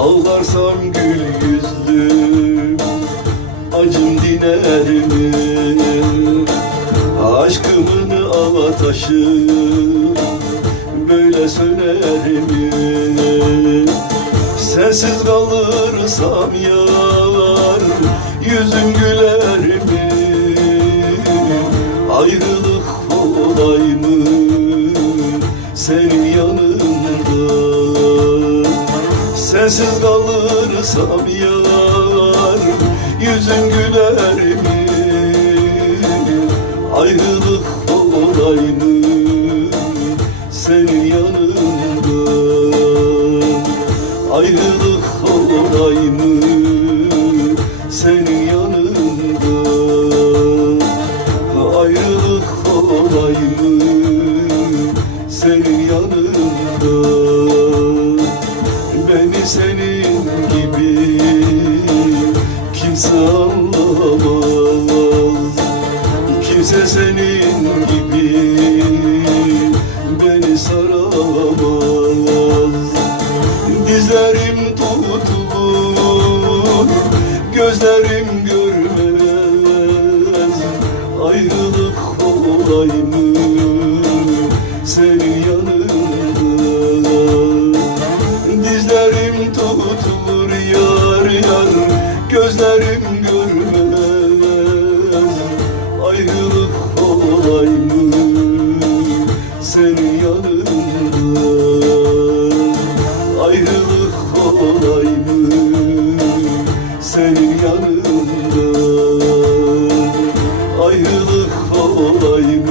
Ağlarsam gül yüzlüm Acım diner mi? Aşkımın ava taşı Böyle söner mi? Sensiz kalırsam yar Yüzüm güler mi? Ayrılık kolay mı? Senin Sensiz kalırsam yar Yüzün güler mi? Ayrılık kolay mı? Senin yanında Ayrılık kolay mı? Senin yanında Ayrılık kolay mı? Senin yanında Beni senin gibi. Kimse anlamaz. Kimse senin gibi. Beni saramaz Dizlerim tutulur, gözlerim görmez. Ayrılık kolay mı senin yanında Dizlerim tutulur yar yar Gözlerim görmez. Ayrılık kolay mı? Senin yanında Ayrılık kolay mı? Senin yanında Ayrılık kolay mı